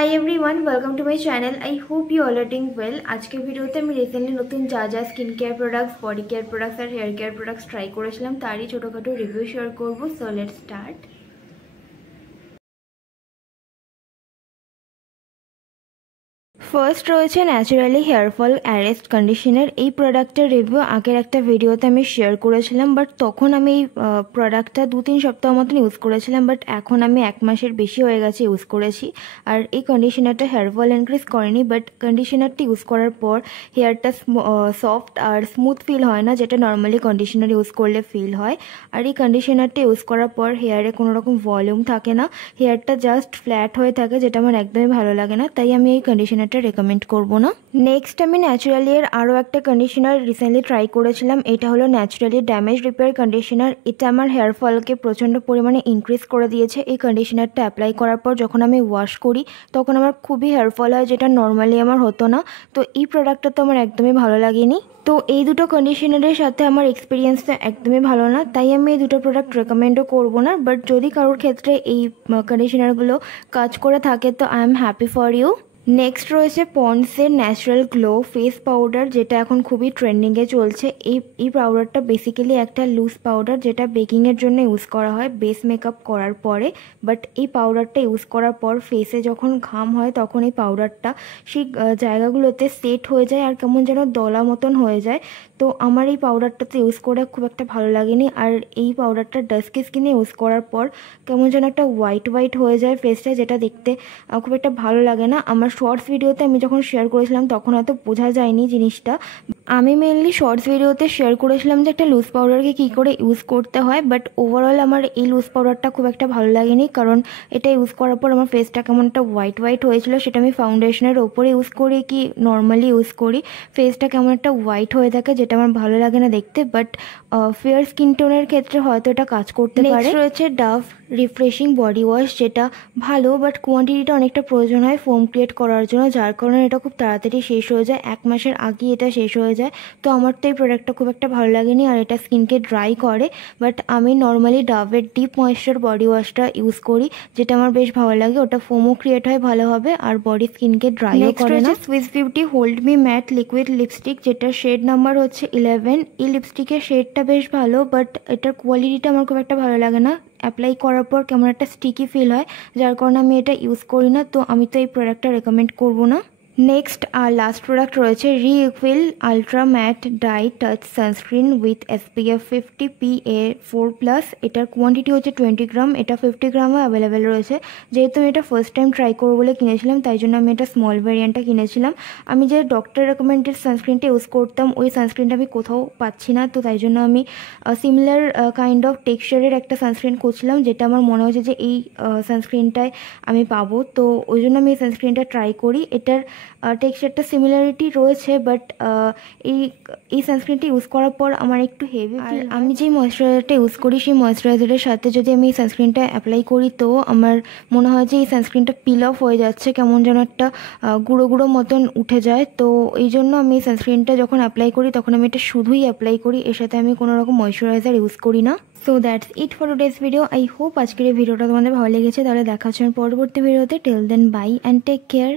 Hi everyone, welcome to my channel. I hope you all are doing well. আজকে ভিডিওতে আমি recently নতুন যা skin care products, body care products আর hair care products try করেছিলাম তারই ছোটোখাটো রিভিউ শেয়ার করবো। So let's start. ফার্স্ট রয়েছে Naturali hair fall arrest conditioner. এই প্রোডাক্টের রিভিউ আগের একটা ভিডিওতে আমি শেয়ার করেছিলাম, বাট তখন আমি এই প্রোডাক্টটা 2-3 সপ্তাহ মতন ইউজ করেছিলাম, বাট এখন আমি 1 মাসের বেশি হয়ে গেছে ইউজ করেছি। আর এই কন্ডিশনারটা হেয়ার ফল ইনক্রিজ করেনি, বাট কন্ডিশনারটি ইউজ করার পর হেয়ারটা সফট আর স্মুথ ফিল হয় না, যেটা নর্মালি কন্ডিশনার ইউজ করলে ফিল হয়। আর এই কন্ডিশনারটা ইউজ করার পর হেয়ারে কোনো রকম ভলিউম থাকে না, হেয়ারটা জাস্ট ফ্ল্যাট হয়ে থাকে, যেটা আমার একদমই ভালো লাগে না, তাই আমি এই কন্ডিশনারটা রেকমেন্ড করব না। নেক্সট আমি ন্যাচারালি এর আরও একটা কন্ডিশনার রিসেন্টলি ট্রাই করেছিলাম। এটা হলো ন্যাচারালি ড্যামেজ রিপেয়ার কন্ডিশনার। এটা আমার হেয়ার ফলকে প্রচণ্ড পরিমাণে ইনক্রিজ করে দিয়েছে। এই কন্ডিশনারটা অ্যাপ্লাই করার পর যখন আমি ওয়াশ করি তখন আমার খুবই হেয়ার ফল হয়, যেটা নর্মালি আমার হতো না। তো এই প্রোডাক্টটা তো আমার একদমই ভালো লাগেনি। তো এই দুটো কন্ডিশনারের সাথে আমার এক্সপিরিয়েন্সটা একদমই ভালো না, তাই আমি এই দুটো প্রোডাক্ট রেকমেন্ডও করবো না। বাট যদি কারোর ক্ষেত্রে এই কন্ডিশনারগুলো কাজ করে থাকে তো I am happy for you. Next রয়েছে পন্ডসের ন্যাচারাল গ্লো ফেস পাউডার, যেটা এখন খুবই ট্রেন্ডিংয়ে চলছে। এই পাউডারটা বেসিক্যালি একটা লুজ পাউডার, যেটা বেকিংয়ের জন্য ইউজ করা হয় বেস মেকআপ করার পরে। বাট এই পাউডারটা ইউজ করার পর ফেসে যখন ঘাম হয় তখন এই পাউডারটা সেই জায়গাগুলোতে সেট হয়ে যায় আর কেমন যেন দলা মতন হয়ে যায়। তো আমার এই পাউডারটাতে ইউজ করে খুব একটা ভালো লাগেনি। আর এই পাউডারটা ডাস্কি স্কিনে ইউজ করার পর কেমন যেন একটা হোয়াইট হয়ে যায় ফেসটা, যেটা দেখতে খুব একটা ভালো লাগে না। আমার শর্টস ভিডিওতে আমি যখন শেয়ার করেছিলাম তখন হয়তো বোঝা যায়নি জিনিসটা। আমি মেনলি শর্টস ভিডিওতে শেয়ার করেছিলাম যে একটা লুজ পাউডারকে কী করে ইউজ করতে হয়, বাট ওভারঅল আমার এই লুজ পাউডারটা খুব একটা ভালো লাগেনি, কারণ এটা ইউজ করার পর আমার ফেসটা কেমন একটা হোয়াইট হয়েছিল। সেটা আমি ফাউন্ডেশনের ওপরে ইউজ করি কি নর্মালি ইউজ করি, ফেসটা কেমন একটা হোয়াইট হয়ে থাকে, যেটা আমার ভালো লাগে না দেখতে। বাট ফেয়ার স্কিন টোনের ক্ষেত্রে হয়তো এটা কাজ করতে পারে। নেক্সট রয়েছে ডাভ রিফ্রেশিং বডি ওয়াশ, যেটা ভালো, বাট কোয়ান্টিটিটা অনেকটা প্রয়োজন হয় ফোম ক্রিয়েট করার জন্য, যার কারণে এটা খুব তাড়াতাড়ি শেষ হয়ে যায়, 1 মাসের আগেই এটা শেষ হয়ে যায়। তো আমার তো এই প্রোডাক্টটা খুব একটা ভালো লাগেনি, আর এটা স্কিনকে ড্রাই করে। বাট আমি নর্মালি ডাভের ডিপ ময়েশ্চার বডি ওয়াশটা ইউজ করি, যেটা আমার বেশ ভালো লাগে। ওটা ফোমও ক্রিয়েট হয় ভালোভাবে আর বডি স্কিনকে ড্রাইও করে না। Swiss beauty hold me mat liquid lipstick, যেটা শেড নাম্বার হচ্ছে 11। এই লিপস্টিকের শেডটা বেশ ভালো, বাট এটার কোয়ালিটিটা আমার খুব একটা ভালো লাগে না। অ্যাপ্লাই করার পর কেমন একটা স্টিকি ফিল হয়, যার কারণে আমি এটা ইউজ করি না। তো আমি তো এই প্রোডাক্টটা রেকমেন্ড করবো না। নেক্সট আর লাস্ট প্রোডাক্ট রয়েছে Re'equil ultra matte dry touch sunscreen with SPF 50 PA+। এটার কোয়ান্টিটি হচ্ছে 20 গ্রাম, এটা 50 গ্রামও অ্যাভেলেবেল রয়েছে। যেহেতু আমি এটা ফার্স্ট টাইম ট্রাই করবো বলে কিনেছিলাম, তাই জন্য আমি এটা স্মল ভ্যারিয়েন্টটা কিনেছিলাম। আমি যে ডক্টর রেকমেন্ডেড সানস্ক্রিনটা ইউজ করতাম ওই সানস্ক্রিনটা আমি কোথাও পাচ্ছি না, তো তাই জন্য আমি সিমিলার কাইন্ড অফ টেক্সচারের একটা সানস্ক্রিন করছিলাম, যেটা আমার মনে হচ্ছে যে এই সানস্ক্রিনটায় আমি পাবো। তো ওই জন্য আমি এই সানস্ক্রিনটা ট্রাই করি। এটার টেক্সচারটা সিমিলারিটি রয়েছে, বাট এই সানস্ক্রিনটা ইউজ করার পর আমার একটু হেভি ফিল। আমি যেই ময়েশ্চারাইজারটা ইউজ করি সেই ময়েশ্চারাইজারের সাথে যদি আমি এই সানস্ক্রিনটা অ্যাপ্লাই করি তো আমার মনে হয় যে এই সানস্ক্রিনটা পিল অফ হয়ে যাচ্ছে, কেমন যেন একটা গুঁড়ো মতন উঠে যায়। তো এই জন্য আমি এই সানস্ক্রিনটা যখন অ্যাপ্লাই করি তখন আমি এটা শুধুই অ্যাপ্লাই করি, এর সাথে আমি কোনো রকম ময়েশ্চারাইজার ইউজ করি না। So that's it for today's video. I hope আজকের এই ভিডিওটা তোমাদের ভালো লেগেছে। তাহলে দেখা হচ্ছে আমার পরবর্তী ভিডিওতে। Till then bye and take care.